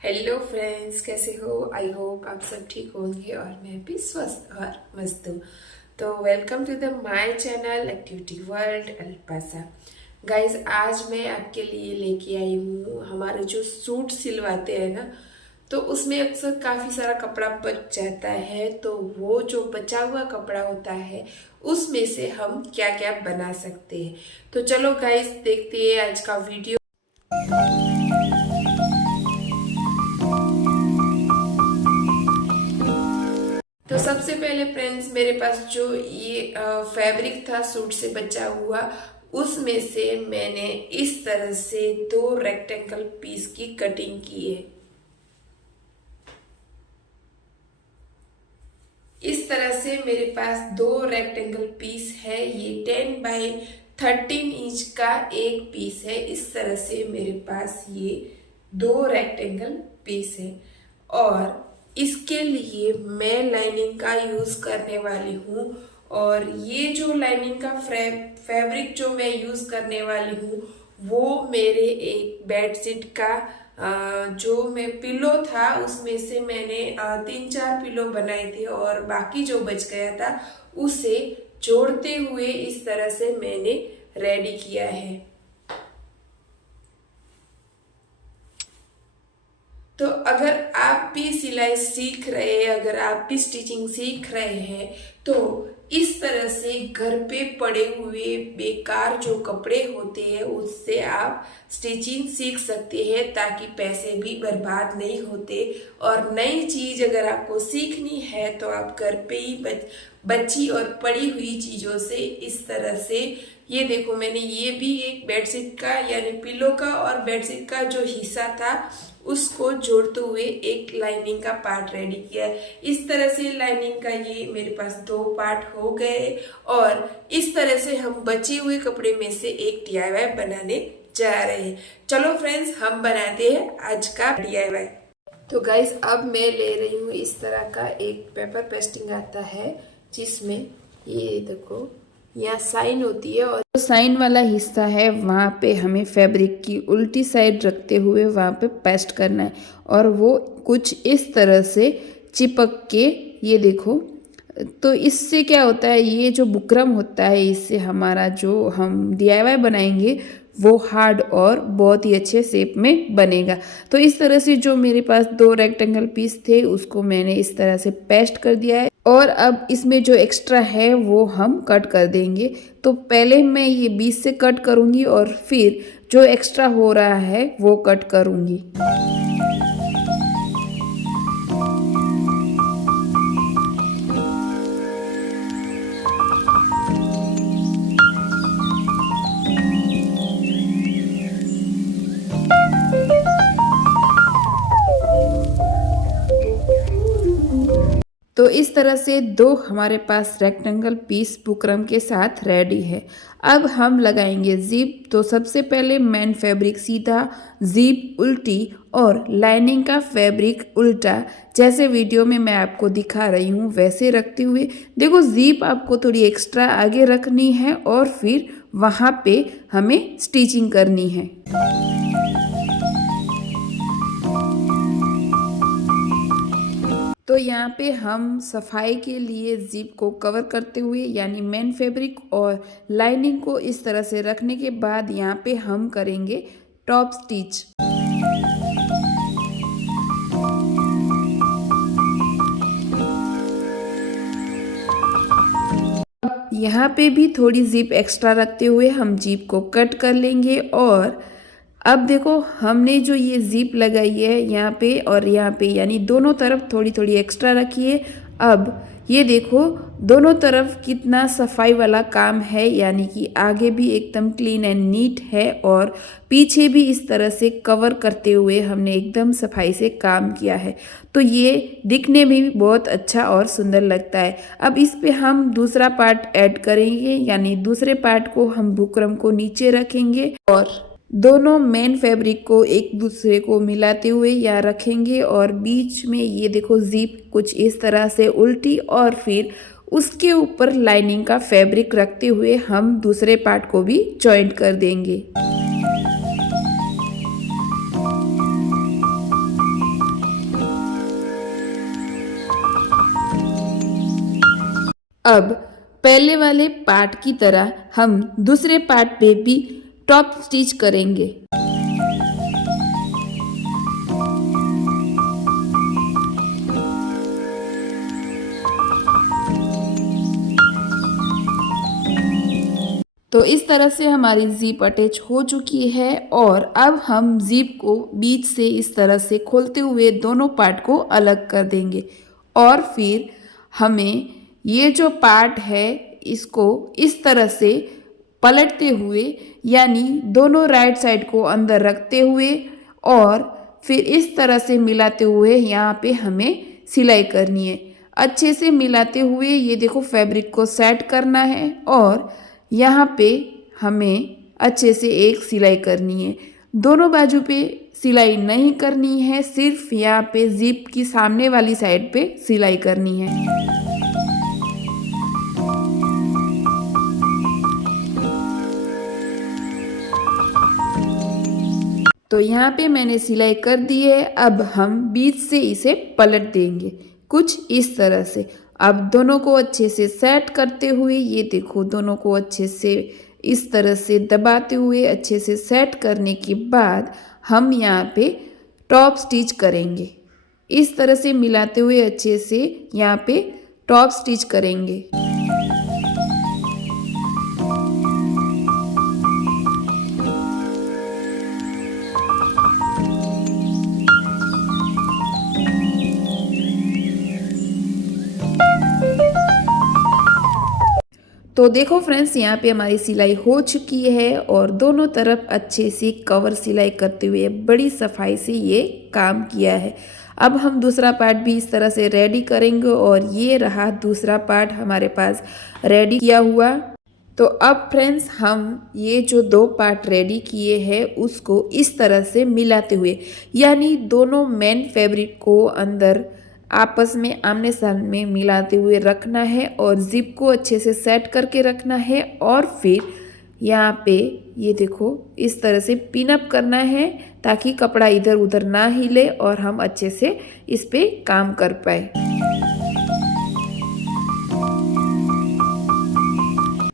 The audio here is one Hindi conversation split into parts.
हेलो फ्रेंड्स, कैसे हो? आई होप आप सब ठीक होंगे और मैं भी स्वस्थ और मस्त हूँ। तो welcome to the my channel activity world अल्पासा। गाइस, आज मैं आपके लिए लेके आई हूँ हमारे जो सूट सिलवाते हैं ना, तो उसमें अक्सर काफ़ी सारा कपड़ा बच जाता है। तो वो जो बचा हुआ कपड़ा होता है उसमें से हम क्या क्या बना सकते हैं। तो चलो गाइस, देखते हैं आज का वीडियो। तो सबसे पहले फ्रेंड्स, मेरे पास जो ये फैब्रिक था सूट से बचा हुआ, उसमें से मैंने इस तरह से दो रेक्टेंगल पीस की कटिंग की है। इस तरह से मेरे पास दो रेक्टेंगल पीस है। ये 10 बाई 13 इंच का एक पीस है। इस तरह से मेरे पास ये दो रेक्टेंगल पीस है। और इसके लिए मैं लाइनिंग का यूज करने वाली हूँ। और ये जो लाइनिंग का फैब्रिक जो मैं यूज करने वाली हूँ, वो मेरे एक बेडशीट का जो मैं पिलो था उसमें से मैंने 3-4 पिलो बनाए थे और बाकी जो बच गया था उसे जोड़ते हुए इस तरह से मैंने रेडी किया है। तो अगर आप भी सिलाई सीख रहे हैं, अगर आप भी स्टिचिंग सीख रहे हैं, तो इस तरह से घर पे पड़े हुए बेकार जो कपड़े होते हैं उससे आप स्टिचिंग सीख सकते हैं, ताकि पैसे भी बर्बाद नहीं होते। और नई चीज अगर आपको सीखनी है तो आप घर पे ही बची और पड़ी हुई चीजों से इस तरह से, ये देखो मैंने ये भी एक बेडशीट का यानी पिलो का और बेडशीट का जो हिस्सा था उसको जोड़ते हुए एक लाइनिंग का पार्ट रेडी किया। इस तरह से लाइनिंग का ये मेरे पास दो पार्ट हो गए। और इस तरह से हम बचे हुए कपड़े में से एक DIY बनाने जा रहे हैं। चलो फ्रेंड्स, हम बनाते हैं आज का DIY। तो गाइस, अब मैं ले रही हूँ इस तरह का एक पेपर पेस्टिंग आता है, जिसमें ये देखो यहाँ साइन होती है और जो साइन वाला हिस्सा है वहाँ पे हमें फैब्रिक की उल्टी साइड रखते हुए वहाँ पे पेस्ट करना है। और वो कुछ इस तरह से चिपक के, ये देखो, तो इससे क्या होता है, ये जो बुकरम होता है इससे हमारा जो हम DIY बनाएंगे वो हार्ड और बहुत ही अच्छे शेप में बनेगा। तो इस तरह से जो मेरे पास दो रेक्टेंगल पीस थे उसको मैंने इस तरह से पेस्ट कर दिया है। और अब इसमें जो एक्स्ट्रा है वो हम कट कर देंगे। तो पहले मैं ये बीच से कट करूँगी और फिर जो एक्स्ट्रा हो रहा है वो कट करूँगी। तो इस तरह से दो हमारे पास रेक्टेंगल पीस बुकरम के साथ रेडी है। अब हम लगाएंगे जिप। तो सबसे पहले मेन फैब्रिक सीधा, जिप उल्टी और लाइनिंग का फैब्रिक उल्टा, जैसे वीडियो में मैं आपको दिखा रही हूँ वैसे रखते हुए। देखो, जिप आपको थोड़ी एक्स्ट्रा आगे रखनी है और फिर वहाँ पे हमें स्टिचिंग करनी है। तो यहाँ पे हम सफाई के लिए जिप को कवर करते हुए यानी मेन फैब्रिक और लाइनिंग को इस तरह से रखने के बाद यहाँ पे हम करेंगे टॉप स्टिच। यहाँ पे भी थोड़ी जिप एक्स्ट्रा रखते हुए हम जिप को कट कर लेंगे। और अब देखो, हमने जो ये जिप लगाई है यहाँ पे और यहाँ पे, यानी दोनों तरफ थोड़ी थोड़ी एक्स्ट्रा रखी है। अब ये देखो दोनों तरफ कितना सफाई वाला काम है, यानी कि आगे भी एकदम क्लीन एंड नीट है और पीछे भी इस तरह से कवर करते हुए हमने एकदम सफाई से काम किया है। तो ये दिखने में भी बहुत अच्छा और सुंदर लगता है। अब इस पे हम दूसरा पार्ट ऐड करेंगे, यानी दूसरे पार्ट को हम बुकरम को नीचे रखेंगे और दोनों मेन फैब्रिक को एक दूसरे को मिलाते हुए यहाँ रखेंगे। और बीच में ये देखो जिप कुछ इस तरह से उल्टी और फिर उसके ऊपर लाइनिंग का फैब्रिक रखते हुए हम दूसरे पार्ट को भी जॉइंट कर देंगे। अब पहले वाले पार्ट की तरह हम दूसरे पार्ट पे भी टॉप स्टिच करेंगे। तो इस तरह से हमारी ज़िप अटैच हो चुकी है और अब हम ज़िप को बीच से इस तरह से खोलते हुए दोनों पार्ट को अलग कर देंगे और फिर हमें ये जो पार्ट है इसको इस तरह से पलटते हुए, यानी दोनों राइट साइड को अंदर रखते हुए और फिर इस तरह से मिलाते हुए यहाँ पे हमें सिलाई करनी है। अच्छे से मिलाते हुए ये देखो फैब्रिक को सेट करना है और यहाँ पे हमें अच्छे से एक सिलाई करनी है। दोनों बाजू पे सिलाई नहीं करनी है, सिर्फ यहाँ पे ज़िप की सामने वाली साइड पे सिलाई करनी है। तो यहाँ पे मैंने सिलाई कर दी है। अब हम बीच से इसे पलट देंगे कुछ इस तरह से। अब दोनों को अच्छे से सेट करते हुए ये देखो दोनों को अच्छे से इस तरह से दबाते हुए अच्छे से सेट करने के बाद हम यहाँ पे टॉप स्टिच करेंगे। इस तरह से मिलाते हुए अच्छे से यहाँ पे टॉप स्टिच करेंगे। तो देखो फ्रेंड्स, यहाँ पे हमारी सिलाई हो चुकी है और दोनों तरफ अच्छे से कवर सिलाई करते हुए बड़ी सफाई से ये काम किया है। अब हम दूसरा पार्ट भी इस तरह से रेडी करेंगे और ये रहा दूसरा पार्ट हमारे पास रेडी किया हुआ। तो अब फ्रेंड्स हम ये जो दो पार्ट रेडी किए हैं उसको इस तरह से मिलाते हुए, यानी दोनों मेन फैब्रिक को अंदर आपस में आमने सामने मिलाते हुए रखना है और ज़िप को अच्छे से सेट करके रखना है और फिर यहाँ पे ये देखो इस तरह से पिन अप करना है ताकि कपड़ा इधर उधर ना हिले और हम अच्छे से इस पे काम कर पाए।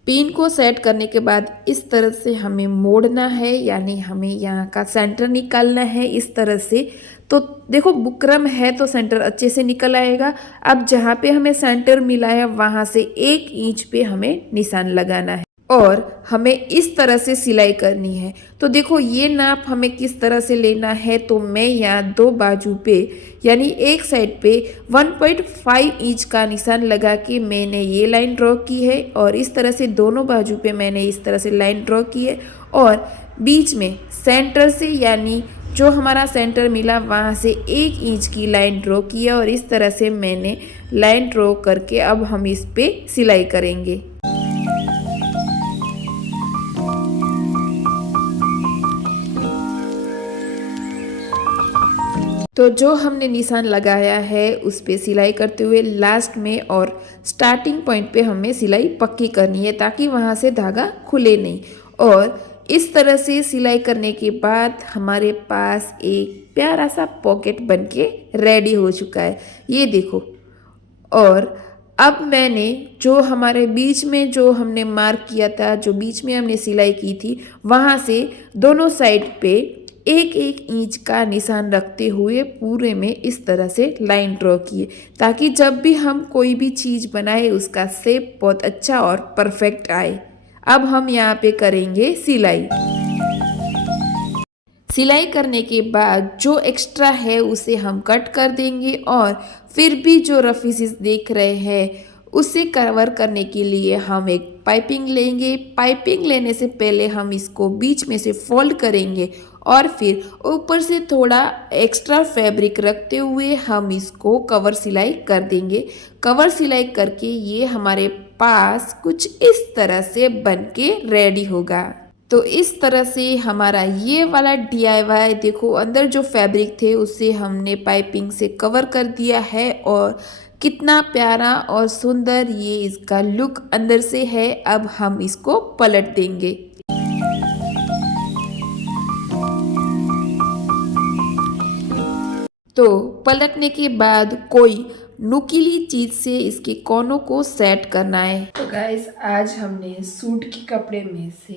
पिन को सेट करने के बाद इस तरह से हमें मोड़ना है, यानी हमें यहाँ का सेंटर निकालना है इस तरह से। तो देखो बुकरम है तो सेंटर अच्छे से निकल आएगा। अब जहाँ पे हमें सेंटर मिला है वहाँ से 1 इंच पे हमें निशान लगाना है और हमें इस तरह से सिलाई करनी है। तो देखो ये नाप हमें किस तरह से लेना है, तो मैं यहाँ दो बाजू पे यानी एक साइड पे 1.5 इंच का निशान लगा के मैंने ये लाइन ड्रॉ की है और इस तरह से दोनों बाजू पे मैंने इस तरह से लाइन ड्रॉ की है और बीच में सेंटर से यानी जो हमारा सेंटर मिला वहाँ से 1 इंच की लाइन ड्रॉ की है और इस तरह से मैंने लाइन ड्रॉ करके अब हम इस पे सिलाई करेंगे। तो जो हमने निशान लगाया है उस पे सिलाई करते हुए लास्ट में और स्टार्टिंग पॉइंट पे हमें सिलाई पक्की करनी है ताकि वहाँ से धागा खुले नहीं। और इस तरह से सिलाई करने के बाद हमारे पास एक प्यारा सा पॉकेट बनके रेडी हो चुका है, ये देखो। और अब मैंने जो हमारे बीच में जो हमने मार्क किया था, जो बीच में हमने सिलाई की थी, वहाँ से दोनों साइड पे 1-1 इंच का निशान रखते हुए पूरे में इस तरह से लाइन ड्रॉ किए ताकि जब भी हम कोई भी चीज़ बनाए उसका शेप बहुत अच्छा और परफेक्ट आए। अब हम यहाँ पे करेंगे सिलाई। सिलाई करने के बाद जो एक्स्ट्रा है उसे हम कट कर देंगे और फिर भी जो रफ पीसेस देख रहे हैं उसे कवर करने के लिए हम एक पाइपिंग लेंगे। पाइपिंग लेने से पहले हम इसको बीच में से फोल्ड करेंगे और फिर ऊपर से थोड़ा एक्स्ट्रा फैब्रिक रखते हुए हम इसको कवर सिलाई कर देंगे। कवर सिलाई करके ये हमारे पास कुछ इस तरह से बन के रेडी होगा। तो इस तरह से हमारा ये वाला DIY देखो, अंदर जो फैब्रिक थे उसे हमने पाइपिंग से कवर कर दिया है और कितना प्यारा और सुंदर ये इसका लुक अंदर से है। अब हम इसको पलट देंगे। तो पलटने के बाद कोई नुकीली चीज़ से इसके कोनों को सेट करना है। तो गाइस आज हमने सूट के कपड़े में से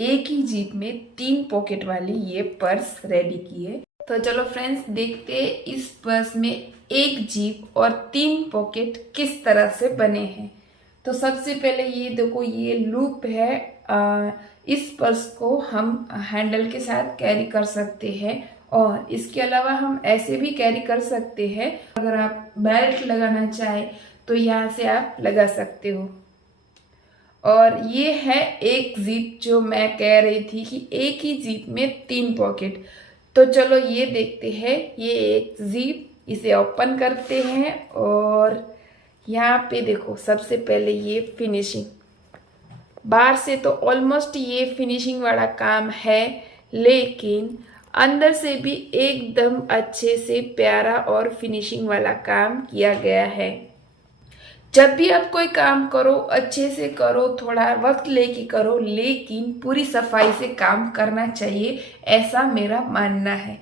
एक ही जीप में 3 पॉकेट वाली ये पर्स रेडी की है। तो चलो फ्रेंड्स देखते हैं इस पर्स में एक जीप और 3 पॉकेट किस तरह से बने हैं। तो सबसे पहले ये देखो ये लूप है। इस पर्स को हम हैंडल के साथ कैरी कर सकते हैं और इसके अलावा हम ऐसे भी कैरी कर सकते हैं। अगर आप बेल्ट लगाना चाहे तो यहाँ से आप लगा सकते हो। और ये है एक जीप जो मैं कह रही थी कि एक ही जीप में 3 पॉकेट। तो चलो ये देखते हैं। ये एक जीप, इसे ओपन करते हैं और यहाँ पे देखो सबसे पहले ये फिनिशिंग। बाहर से तो ऑलमोस्ट ये फिनिशिंग वाला काम है, लेकिन अंदर से भी एकदम अच्छे से प्यारा और फिनिशिंग वाला काम किया गया है। जब भी आप कोई काम करो अच्छे से करो, थोड़ा वक्त लेके करो, लेकिन पूरी सफाई से काम करना चाहिए, ऐसा मेरा मानना है।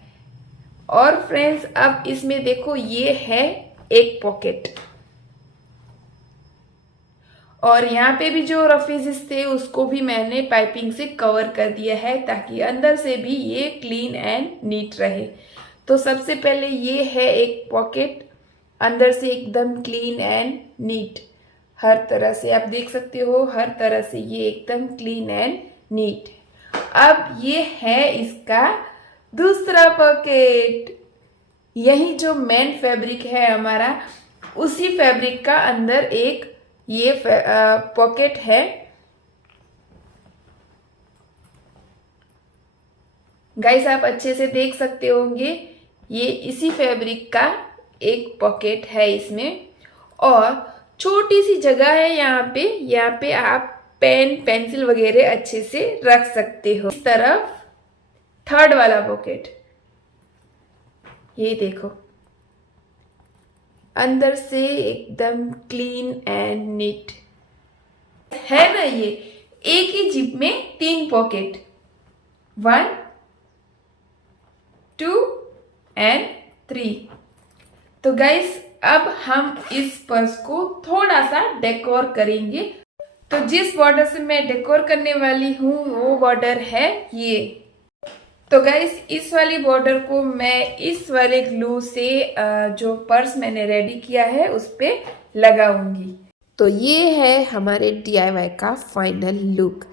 और फ्रेंड्स अब इसमें देखो ये है एक पॉकेट और यहाँ पे भी जो रफेजेस थे उसको भी मैंने पाइपिंग से कवर कर दिया है ताकि अंदर से भी ये क्लीन एंड नीट रहे। तो सबसे पहले ये है एक पॉकेट, अंदर से एकदम क्लीन एंड नीट। हर तरह से आप देख सकते हो, हर तरह से ये एकदम क्लीन एंड नीट। अब ये है इसका दूसरा पॉकेट। यही जो मेन फैब्रिक है हमारा, उसी फैब्रिक का अंदर एक ये पॉकेट है। गाइस आप अच्छे से देख सकते होंगे, ये इसी फैब्रिक का एक पॉकेट है इसमें। और छोटी सी जगह है यहाँ पे आप पेन पेंसिल वगैरह अच्छे से रख सकते हो। इस तरफ थर्ड वाला पॉकेट, ये देखो अंदर से एकदम क्लीन एंड नीट है ना। ये एक ही जिप में 3 पॉकेट, 1 2 एंड 3। तो गाइस अब हम इस पर्स को थोड़ा सा डेकोर करेंगे। तो जिस बॉर्डर से मैं डेकोर करने वाली हूँ वो बॉर्डर है ये। तो गाइस इस वाली बॉर्डर को मैं इस वाले ग्लू से जो पर्स मैंने रेडी किया है उस पे लगाऊंगी। तो ये है हमारे DIY का फाइनल लुक।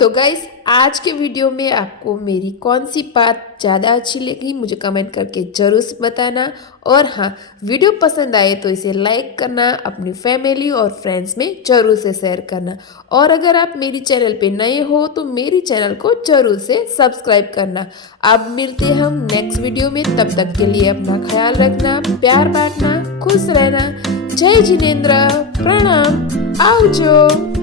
तो गाइस आज के वीडियो में आपको मेरी कौन सी बात ज़्यादा अच्छी लगी मुझे कमेंट करके ज़रूर से बताना। और हाँ, वीडियो पसंद आए तो इसे लाइक करना, अपनी फैमिली और फ्रेंड्स में ज़रूर से शेयर करना। और अगर आप मेरी चैनल पे नए हो तो मेरी चैनल को ज़रूर से सब्सक्राइब करना। अब मिलते हैं हम नेक्स्ट वीडियो में, तब तक के लिए अपना ख्याल रखना, प्यार बांटना, खुश रहना। जय जिनेंद्र, प्रणाम, आओ जो।